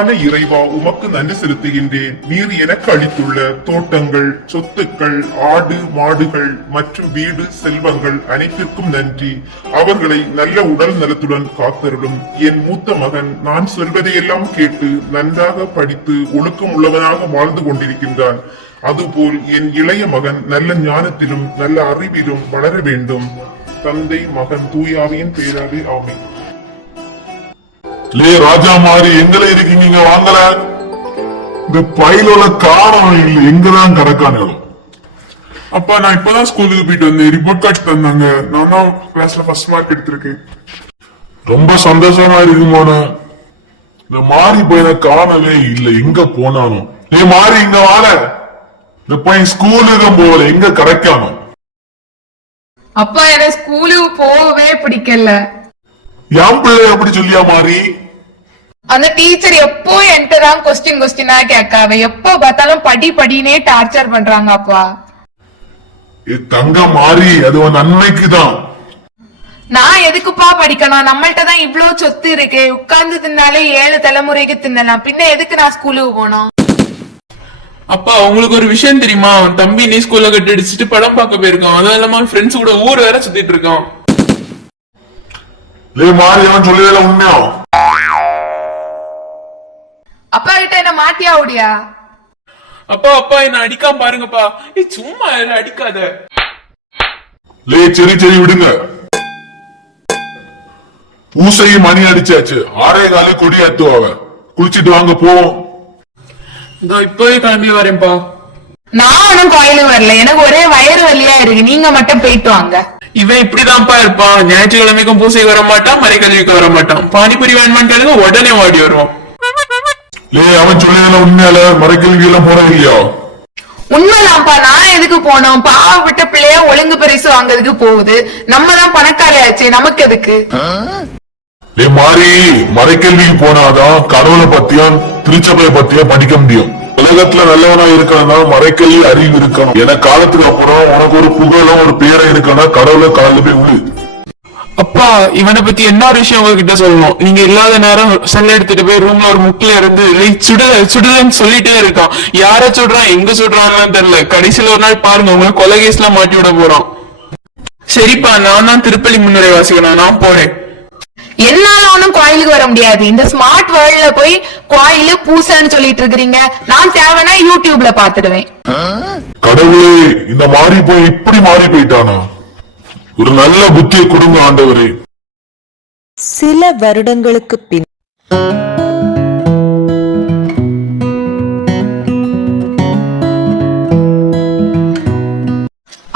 ஆன இறைவா உமக்கு நன்றி செலுத்துகின்றேன். நீர் எனக்கு அளித்துள்ள தோட்டங்கள் சொத்துக்கள் ஆடு மாடுகள் மற்றும் வீடு செல்வங்கள் அனைத்திற்கும் நன்றி. அவர்களை நல்ல உடல் நலத்துடன் காத்தருளும். என் மூத்த மகன் நான் சொல்வதையெல்லாம் கேட்டு நன்றாக படித்து ஒழுக்கம் உள்ளவனாக வாழ்ந்து கொண்டிருக்கின்றான். அதுபோல் என் இளைய மகன் நல்ல ஞானத்திலும் நல்ல அறிவிலும் வளர வேண்டும். தந்தை மகன் தூயாவியின் பேராவே ஆமை லே ராஜா மாதிரி எங்கல இருக்கீங்க இங்க வாங்கல? இந்த பயிலோட காரணம் இல்லை எங்கதான் கிடக்கானுங்களும் அப்பா நான் இப்பதான் ஸ்கூலுக்கு போயிட்டு வந்தேன். ரிப்போர்ட் கார்டு தந்தாங்க. நான் தான் கிளாஸ்ல ஃபர்ஸ்ட் மார்க் எடுத்திருக்கேன். ரொம்ப சந்தோஷமா இருக்கு மோன. இந்த மாறி பையனை காணவே இல்லை. எங்க போனானோ. நீ மாறி இங்க வாழ. இந்த பையன் ஸ்கூலுக்கு போகல. எங்க கிடைக்கானோ. அப்பா எனக்கு ஸ்கூலுக்கு போகவே பிடிக்கல. என் பிள்ளை எப்படி சொல்லியா மாறி? அந்த டீச்சர் எப்போ என்கிட்ட தான் கொஸ்டின் கொஸ்டினா கேட்காவ எப்போ பார்த்தாலும் படி படினே டார்ச்சர் பண்றாங்க அப்பா. தங்க மாறி அது உன் நன்மைக்கு தான் நான் எதுக்குப்பா படிக்கணும்? நம்மள்ட்ட தான் இவ்ளோ சொத்து இருக்கு. உட்கார்ந்து தின்னாலே ஏழு தலைமுறைக்கு தின்னலாம். பின்ன எதுக்கு நான் ஸ்கூலுக்கு போனோம் அப்பா உங்களுக்கு ஒரு விஷயம் தெரியுமா? அவன் தம்பி நீ ஸ்கூல்ல கட்டி அடிச்சுட்டு படம் பார்க்க போயிருக்கான். அதுவும் இல்லாம ஃப்ரெண்ட்ஸ் கூட ஊர் வேற சுத்திட்டு இருக்கான். லே மாறி அவன் சொல்லவே உண்மையா? அப்பா கிட்ட என்ன மாட்டியா ஓடியா அப்பா அப்பா என்ன அடிக்காம பாருங்கப்பா. ஏய் சும்மா அடிக்காத. லே சரி சரி விடுங்க. பூசையும் மணி அடிச்சாச்சு. ஆறே காலை கொடி ஏத்துவாங்க குளிச்சிட்டு வாங்க போவோம் இதோ இப்பவே கிளம்பி வரேன்ப்பா. நான் ஒன்னும் கோயிலுக்கு வரல. எனக்கு ஒரே வயிறு வலியா இருக்கு. நீங்க மட்டும் போயிட்டு வாங்க. இவன் இப்படிதான்ப்பா இருப்பான். ஞாயிற்றுக்கிழமைக்கும் பூசைக்கு வர மாட்டான் மறைக்கல்விக்கு வர மாட்டான் பானிபுரி வேணுமான்னு கேளுங்க உடனே ஓடி வருவான். லே அவன் சொல்லல உண்மையால மறைக்கல்வி எல்லாம் போறது இல்லையா? உண்மைதான்ப்பா. நான் எதுக்கு போனோம்? பாவப்பட்ட பிள்ளைய ஒழுங்கு பரிசு வாங்குறதுக்கு போகுது. நம்ம தான் பணக்காரியாச்சு நமக்கு எதுக்கு? லே மாறி மறைக்கல்விக்கு போனாதான் கடவுளை பத்தியும் திருச்சபையை பத்தியும் படிக்க முடியும். உலகத்துல நல்லவனா இருக்கணும்னா மறைக்கல்வி அறிவு இருக்கணும். என காலத்துக்கு அப்புறம் உனக்கு ஒரு புகழும் ஒரு பேரை இருக்கணும்னா கடவுளை காலில் போய் உழு அப்பா இவனை பத்தி என்ன ஒரு விஷயம் உங்ககிட்ட சொல்லணும்? நீங்க இல்லாத நேரம் செல்ல எடுத்துட்டு போய் ரூம்ல ஒரு முக்கில இருந்து சுடுத சுடுதன்னு சொல்லிட்டே இருக்கான். யார சுடுறான் எங்க சுடுறான்னு தெரியல. கடைசியில ஒரு நாள் பாருங்க உங்களை கொலை எல்லாம் மாட்டி விட போறான். சரிப்பா நான் தான் திருப்பலி முன்னுரை வாசிக்கணும் நான் போறேன். என்னால ஒண்ணும் கோயிலுக்கு வர முடியாது. இந்த ஸ்மார்ட் வேர்ல்ட்ல போய் கோயிலு பூசைன்னு சொல்லிட்டு இருக்கிறீங்க. நான் தேவைன்னா யூடியூப்ல பாத்துடுவேன் கடவுளே இந்த மாறி போய் இப்படி மாறி போயிட்டானா? ஒரு நல்ல புத்தியை கொடுங்க ஆண்டவரே. சில வருடங்களுக்கு பின்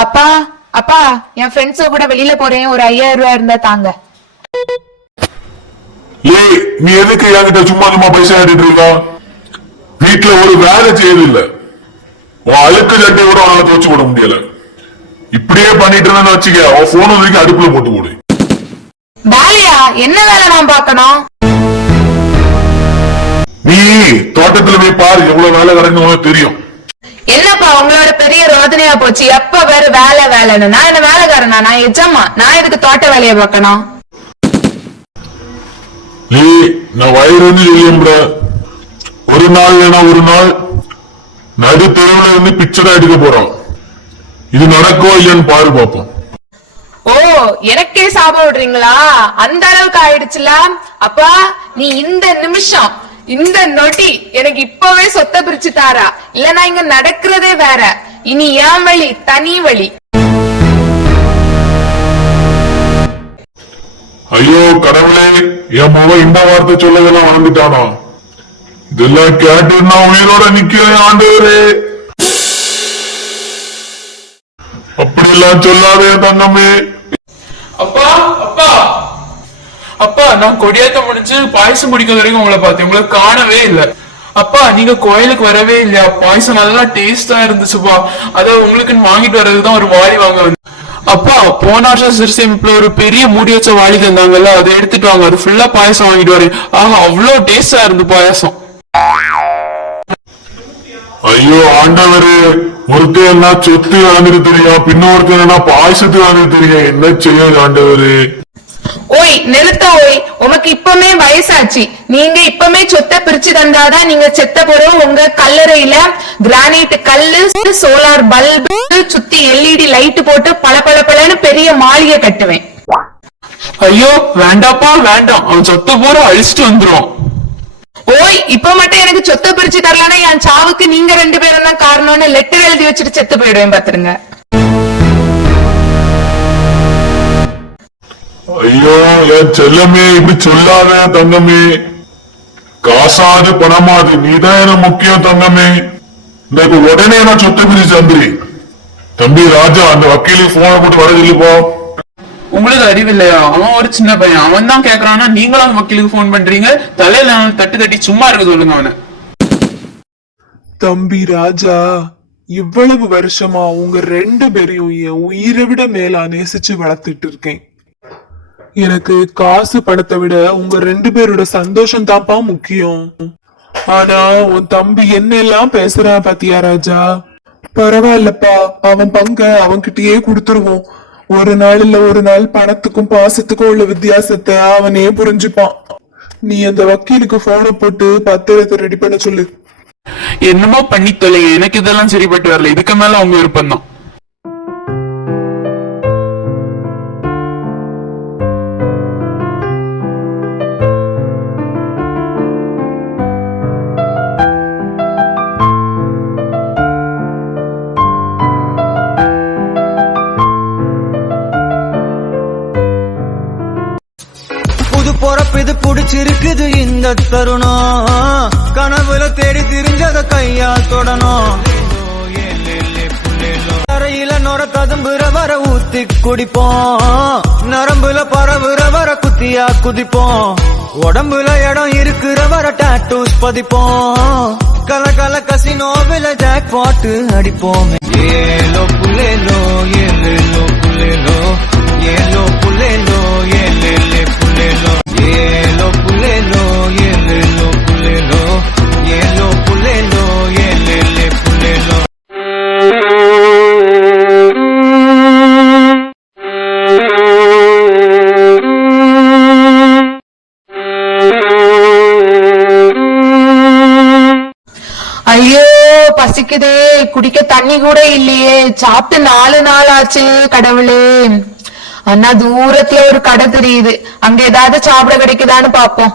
அப்பா அப்பா என் ஃப்ரெண்ட்ஸ கூட வெளியில போறேன். ஒரு ஐயாயிரம் ரூபாய் இருந்தா தாங்க. ஏய் நீ எதுக்கு என்கிட்ட சும்மா சும்மா பைசா ஆடிட்டு இருக்கா? வீட்டுல ஒரு வேலை செய்யறதில்ல உன் அழுக்கு சட்டை கூட உனால துவச்சு போட முடியல. இப்படியே பண்ணிட்டு இருந்தேன்னு வச்சுக்க அவன் போன் வரைக்கும் அடுப்புல போட்டு போடு. வேலையா என்ன வேலை நான் பார்க்கணும்? நீ தோட்டத்துல போய் பாரு எவ்வளவு வேலை கிடக்குன்னு உனக்கு தெரியும். என்னப்பா உங்களோட பெரிய ரோதனையா போச்சு? எப்ப வேற வேலை வேலைன்னு. நான் என்ன வேலைக்காரனா? நான் எஜமா. நான் எதுக்கு தோட்ட வேலையை பார்க்கணும்? நீ நான் வயிறுன்னு சொல்லியும்ல ஒரு நாள் இல்லைன்னா ஒரு நாள் நடு தெருவுல இருந்து பிக்சரா எடுக்க போறோம். இது நடக்கோ இல்லைன்னு பாரு பாப்போம். ஓ எனக்கே சாபம் விடுறீங்களா? அந்த அளவுக்கு ஆயிடுச்சுல? அப்பா நீ இந்த நிமிஷம் இந்த நொடி எனக்கு இப்பவே சொத்தை பிரிச்சு தாரா. இல்லனா இங்க நடக்கிறதே வேற. இனி என் வழி தனி வழி. ஐயோ கடவுளே என் மகன் இந்த வார்த்தை சொல்லதெல்லாம் வளர்ந்துட்டானா இதெல்லாம் கேட்டு நான் உயிரோட நிக்கிறேன் ஆண்டவரே. அப்படியெல்லாம் சொல்லாதே தங்கமே. அப்பா அப்பா. அப்பா நான் கொடியாத்த முடிஞ்சு பாயசம் குடிக்கிற வரைக்கும் உங்களை பார்த்தேன். உங்களை காணவே இல்லை. அப்பா நீங்க கோயிலுக்கு வரவே இல்லையா? பாயசம் நல்லா டேஸ்டா இருந்துச்சுப்பா. அத உங்களுக்குன்னு வாங்கிட்டு வர்றதுதான் ஒரு வாடி வாங்க வந்து அப்பா போன வருஷம் சிறுசேமிப்புல ஒரு பெரிய மூடி வச்ச வாளி தந்தாங்கல்ல அதை எடுத்துட்டு வாங்க. அது ஃபுல்லா பாயசம் வாங்கிட்டு வரேன். ஆஹா அவ்வளவு டேஸ்டா இருந்து பாயசம். ஐயோ ஆண்டவரு ஒருத்தர் என்ன சொத்து வாங்கிட்டு தெரியும் பின்ன ஒருத்தர் என்ன பாயசத்து வாங்கிட்டு தெரியும் என்ன செய்யாது ஆண்டவரு? ஓய் நிறுத்த ஓய். உமக்கு இப்பமே வயசாச்சு. நீங்க இப்பமே சொத்தை பிரிச்சு தந்தாதான் நீங்க செத்த பிறகு உங்க கல்லறையில கிரானைட் கல்லு சோலார் பல்பு சுத்தி எல்இடி லைட் போட்டு பல பல பலன்னு பெரிய மாளிகை கட்டுவேன். ஐயோ வேண்டாப்பா வேண்டாம். அவன் சொத்து பூரா அழிச்சிட்டு வந்துரும் ஓய் இப்ப மட்டும் எனக்கு சொத்தை பிரிச்சு தரலன்னா என் சாவுக்கு நீங்க ரெண்டு பேரும் தான் காரணம்னு லெட்டர் எழுதி வச்சுட்டு செத்து போயிடுவேன் பாத்துருங்க. ஐயோ என் செல்லமே இப்படி சொல்லாத தங்கமே காசாது பணமாது நீதான் எனக்கு முக்கியம் தங்கமே இப்ப உடனே நான் சொத்து பிரிச்சு தம்பி தம்பி ராஜா அந்த வக்கீலுக்கு போன போட்டு வர சொல்லிப்போ உங்களுக்கு அறிவில்லையா அவன் ஒரு சின்ன பையன் அவன் தான் கேக்குறான்னா நீங்களும் அந்த வக்கீலுக்கு ஃபோன் பண்றீங்க தலையில தட்டு தட்டி சும்மா இருக்க சொல்லுங்க அவனை தம்பி ராஜா இவ்வளவு வருஷமா உங்க ரெண்டு பேரையும் என் உயிரை விட மேலா நேசிச்சு வளர்த்துட்டு இருக்கேன் எனக்கு காசு பணத்தை விட உங்க ரெண்டு பேரோட சந்தோஷம் தான்ப்பா முக்கியம். ஆனா உன் தம்பி என்ன எல்லாம் பேசுறான் பாத்தியா ராஜா? பரவாயில்லப்பா அவன் பங்க அவன்கிட்டயே கொடுத்துருவோம். ஒரு நாள் இல்ல ஒரு நாள் பணத்துக்கும் பாசத்துக்கும் உள்ள வித்தியாசத்தை அவனே புரிஞ்சுப்பான். நீ அந்த வக்கீலுக்கு போனை போட்டு பத்திரத்தை ரெடி பண்ண சொல்லு. என்னமோ பண்ணி எனக்கு இதெல்லாம் சரிப்பட்டு வரல. இதுக்கு மேல அவங்க விருப்பம் தான் பிடிச்சிருக்குது இந்த தருணம். கனவுல தேடி திரிஞ்சத கையால் தொடணும். அறையில நொர கதம்புற வர ஊத்தி குடிப்போம். நரம்புல பரவுற வர குத்தியா குதிப்போம். உடம்புல இடம் இருக்கிற வர டாட்டூஸ் பதிப்போம். கல கல கசினோவில ஜாக் பாட்டு அடிப்போம். ஏலோ புல்லேலோ ஏலோ புல்லேலோ ஏலோ புல்லேலோ ஏலே புல்லேலோ ஐயோ பசிக்குதே. குடிக்க தண்ணி கூட இல்லையே. சாப்பிட்டு நாலு நாள் ஆச்சு கடவுளே. அண்ணா தூரத்துல ஒரு கடை தெரியுது. அங்க ஏதாவது சாப்பிட கிடைக்குதான்னு பாப்போம்.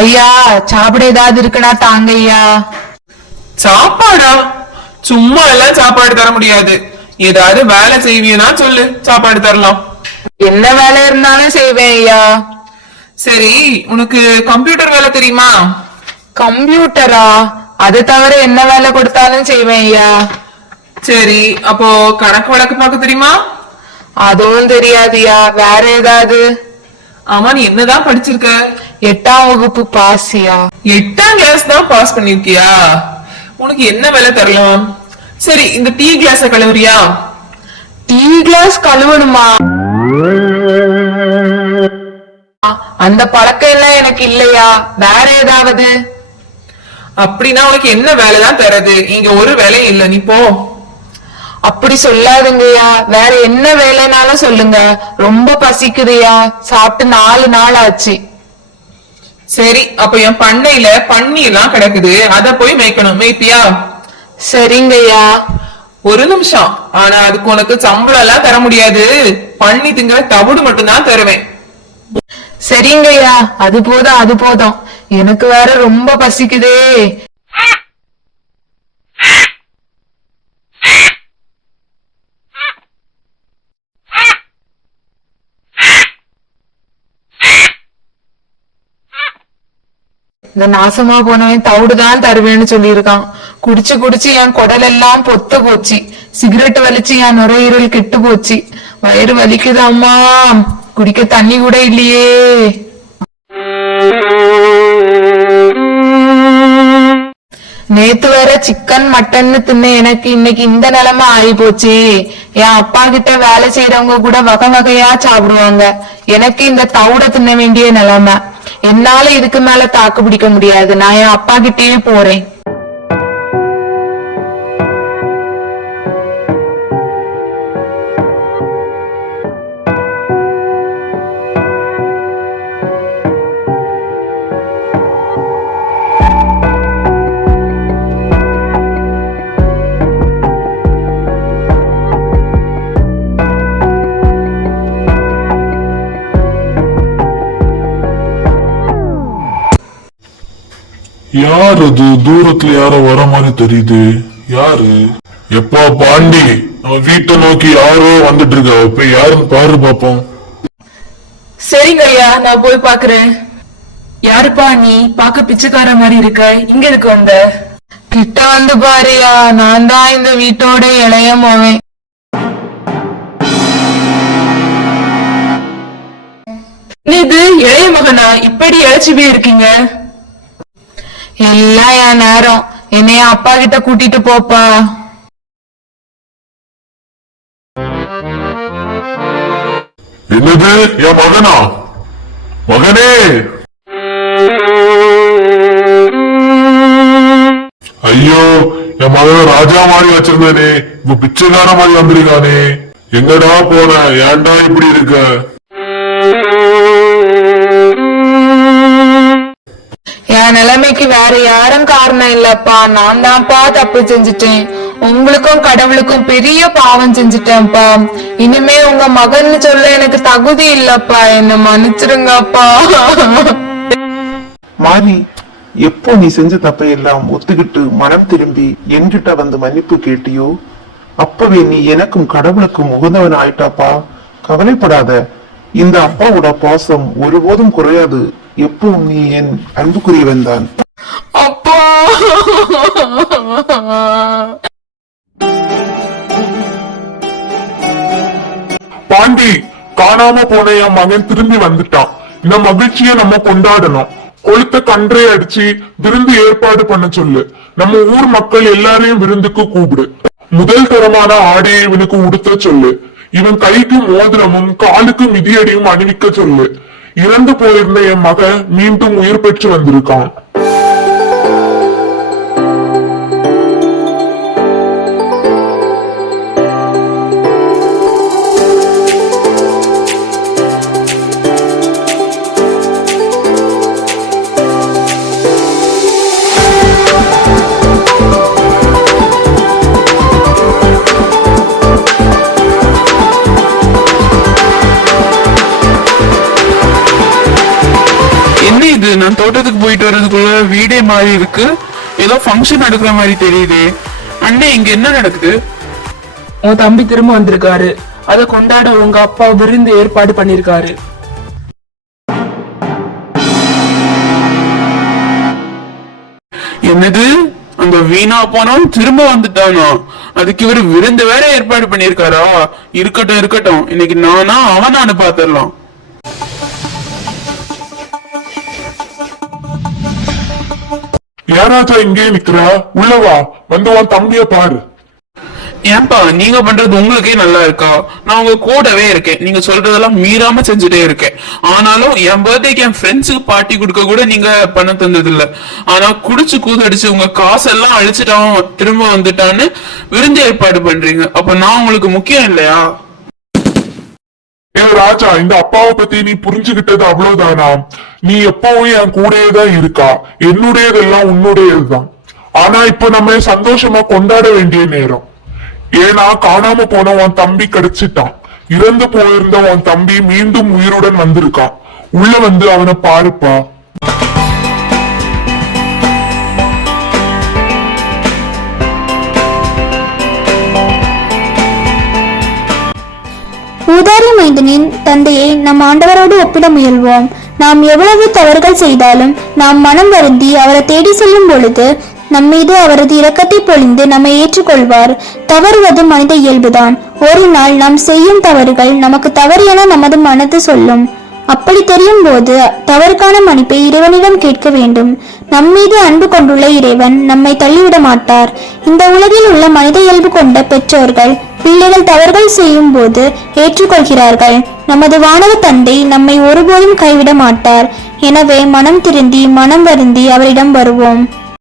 ஐயா சாப்பிட ஏதாவது இருக்குன்னா தாங்க ஐயா சாப்பாடா? சும்மா எல்லாம் சாப்பாடு தர முடியாது. ஏதாவது வேலை செய்வீனா சொல்லு. சாப்பாடு தரலாம். என்ன வேலை இருந்தாலும் செய்வேன் ஐயா. சரி உனக்கு கம்ப்யூட்டர் வேலை தெரியுமா? கம்ப்யூட்டரா? அது தவிர என்ன வேலை கொடுத்தாலும் செய்வேன் ஐயா. சரி அப்போ கணக்கு வழக்கு பார்க்க தெரியுமா? அதுவும் தெரியாதுயா வேற ஏதாவது? ஆமா நீ என்னதான் படிச்சிருக்க? எட்டாம் வகுப்பு பாசியா எட்டாம் கிளாஸ் தான் பாஸ் பண்ணிருக்கியா? உனக்கு என்ன வேலை தரலாம்? சரி இந்த டீ கிளாஸ கழுவுறியா? டீ கிளாஸ் கழுவணுமா? அந்த பழக்கம் எல்லாம் எனக்கு இல்லையா? வேற ஏதாவது? அப்படின்னா உனக்கு என்ன வேலை தான் தரது இங்க ஒரு வேலையும் இல்ல. நீ போ. அப்படி சொல்லாதுங்கய்யா. வேற என்ன வேலைனாலும் சொல்லுங்க. ரொம்ப பசிக்குதுயா சாப்பிட்டு நாலு நாள் ஆச்சு. சரி அப்ப என் பண்ணையில பன்னி எல்லாம் கிடக்குது. அத போய் மேய்க்கணும். மேய்ப்பியா? சரிங்கய்யா. ஒரு நிமிஷம். ஆனா அதுக்கு உனக்கு சம்பளம் எல்லாம் தர முடியாது. பண்ணி திங்கிற தவிடு மட்டும்தான் தருவேன். சரிங்கய்யா அது போதும் அது போதும். எனக்கு வேற ரொம்ப பசிக்குதே. இந்த நாசமா போனவன் தவிடுதான் தருவேன்னு சொல்லியிருக்கான். குடிச்சு குடிச்சு என் குடல் எல்லாம் பொத்து போச்சு. சிகரெட் வலிச்சு என் நுரையீரல் கெட்டு போச்சு. வயிறு வலிக்குது அம்மா. குடிக்க தண்ணி கூட இல்லையே. நேத்து வேற சிக்கன் மட்டன்னு தின்ன எனக்கு இன்னைக்கு இந்த நிலைமை ஆகி போச்சு என் அப்பா கிட்ட வேலை செய்யறவங்க கூட வகை வகையா சாப்பிடுவாங்க. எனக்கு இந்த தவிட தின்ன வேண்டிய நிலைமை. என்னால இதுக்கு மேல தாக்கு பிடிக்க முடியாது. நான் என் அப்பா கிட்டயே போறேன். யார் அது? தூரத்துல யாரோ வர மாதிரி தெரியுது. யாரு? எப்பா பாண்டி நம்ம வீட்டை நோக்கி யாரோ வந்துட்டு இருக்கா? இப்ப யாருன்னு பாரு பாப்போம். சரிங்க ஐயா நான் போய் பாக்குறேன். யாருப்பா நீ? பாக்க பிச்சைக்கார மாதிரி இருக்க. இங்க இருக்கு வந்த? கிட்ட வந்து பாருயா நான் தான் இந்த வீட்டோட இளைய மோவேன் இது இளைய மகனா? இப்படி இழைச்சி போய் இருக்கீங்க. எல்லாம் என் நேரம். என்னைய அப்பா கிட்ட கூட்டிட்டு போப்பா. என்னது? என் மகனா? மகனே! ஐயோ என் மகன ராஜா மாதிரி வச்சிருந்தானே. இப்ப பிச்சைக்கார மாதிரி வந்திருக்கானே. எங்கடா போன? ஏன்டா இப்படி இருக்க? என் நிலைமைக்கு வேற யாரும் காரணம் இல்லப்பா. நான் தான்ப்பா தப்பு செஞ்சுட்டேன். உங்களுக்கும் கடவுளுக்கும் பெரிய பாவம் செஞ்சுட்டேன்ப்பா. இனிமே உங்க மகன்னு சொல்ல எனக்கு தகுதி இல்லப்பா. என்ன மன்னிச்சிருங்கப்பா. மாரி எப்போ நீ செஞ்ச தப்பை எல்லாம் ஒத்துக்கிட்டு மனம் திரும்பி என்கிட்ட வந்து மன்னிப்பு கேட்டியோ அப்பவே நீ எனக்கும் கடவுளுக்கும் உகந்தவன் ஆயிட்டாப்பா கவலைப்படாத. இந்த அப்பாவோட பாசம் ஒருபோதும் குறையாது. எப்பவும் நீ என் அன்புக்குரியவன் தான் அப்பா! பாண்டி காணாம போன என் மகன் திரும்பி வந்துட்டான். இந்த மகிழ்ச்சியை நம்ம கொண்டாடணும். கொளுத்த கன்றை அடிச்சு விருந்து ஏற்பாடு பண்ண சொல்லு. நம்ம ஊர் மக்கள் எல்லாரையும் விருந்துக்கு கூப்பிடு. முதல் தரமான ஆடையை இவனுக்கு உடுத்த சொல்லு. இவன் கைக்கு மோதிரமும் காலுக்கு மிதியடியும் அணிவிக்க சொல்லு. இறந்து போயிருந்த என் மகன் மீண்டும் உயிர் பெற்று வந்திருக்கான். போயிட்டு வர்றதுக்குள்ள வீடே மாறி இருக்கு. ஏதோ ஃபங்க்ஷன் நடக்கிற மாதிரி தெரியுதே. அண்ணே இங்க என்ன நடக்குது? உன் தம்பி திரும்ப வந்திருக்காரு. அதை கொண்டாட உங்க அப்பா விருந்து ஏற்பாடு பண்ணிருக்காரு என்னது? அந்த வீணா போனவன் திரும்ப வந்துட்டானா? அதுக்கு இவரு விருந்து வேற ஏற்பாடு பண்ணிருக்காரா இருக்கட்டும் இருக்கட்டும். இன்னைக்கு நானா அவனானு பாத்திரலாம். யாராச்சா இங்கே நிக்கிறா? உள்ளவா வந்து உன் தம்பிய பாரு. ஏன்பா நீங்க பண்றது உங்களுக்கே நல்லா இருக்கா? நான் உங்க கூடவே இருக்கேன். நீங்க சொல்றதெல்லாம் மீறாம செஞ்சுட்டே இருக்கேன். ஆனாலும் என் பர்த்டேக்கு என் ஃப்ரெண்ட்ஸுக்கு பார்ட்டி கொடுக்க கூட நீங்க பண்ண தந்தது இல்ல ஆனா குடிச்சு கூதடிச்சு உங்க காசெல்லாம் அழிச்சிட்டான் திரும்ப வந்துட்டான்னு விருந்து ஏற்பாடு பண்றீங்க. அப்ப நான் உங்களுக்கு முக்கியம் இல்லையா? ஏ ராஜா இந்த அப்பாவை பத்தி நீ புரிஞ்சுகிட்டது அவ்வளவுதானா? நீ எப்பவும் என் கூடயேதான் இருக்கா? என்னுடையதெல்லாம் உன்னுடையதுதான். ஆனா இப்ப நம்ம சந்தோஷமா கொண்டாட வேண்டிய நேரம். ஏன்னா காணாம போன உன் தம்பி கிடைச்சிட்டான். இறந்து போயிருந்த உன் தம்பி மீண்டும் உயிருடன் வந்திருக்கான் உள்ள வந்து அவனை பாருப்பா. உதறி மைந்தனின் தந்தையை நம் ஆண்டவரோடு ஒப்பிட முயல்வோம் நாம் எவ்வளவு தவறுகள் செய்தாலும் நாம் மனம் வருந்தி அவரை தேடி செல்லும் பொழுது நம்மீது அவரது இரக்கத்தை பொழிந்து நம்மை ஏற்றுக்கொள்வார். தவறுவது மனித இயல்புதான். ஒரு நாள் நாம் செய்யும் தவறுகள் நமக்கு தவறு என நமது மனது சொல்லும். அப்படி தெரியும் போது தவறுக்கான மன்னிப்பை இறைவனிடம் கேட்க வேண்டும். நம்மீது அன்பு கொண்டுள்ள இறைவன் நம்மை தள்ளிவிட மாட்டார் இந்த உலகில் உள்ள மனித இயல்பு கொண்ட பெற்றோர்கள் பிள்ளைகள் தவறுகள் செய்யும் போது ஏற்றுக்கொள்கிறார்கள். நமது வானவ தந்தை நம்மை ஒருபோதும் கைவிட மாட்டார் எனவே மனம் திருந்தி மனம் வருந்தி அவரிடம் வருவோம்.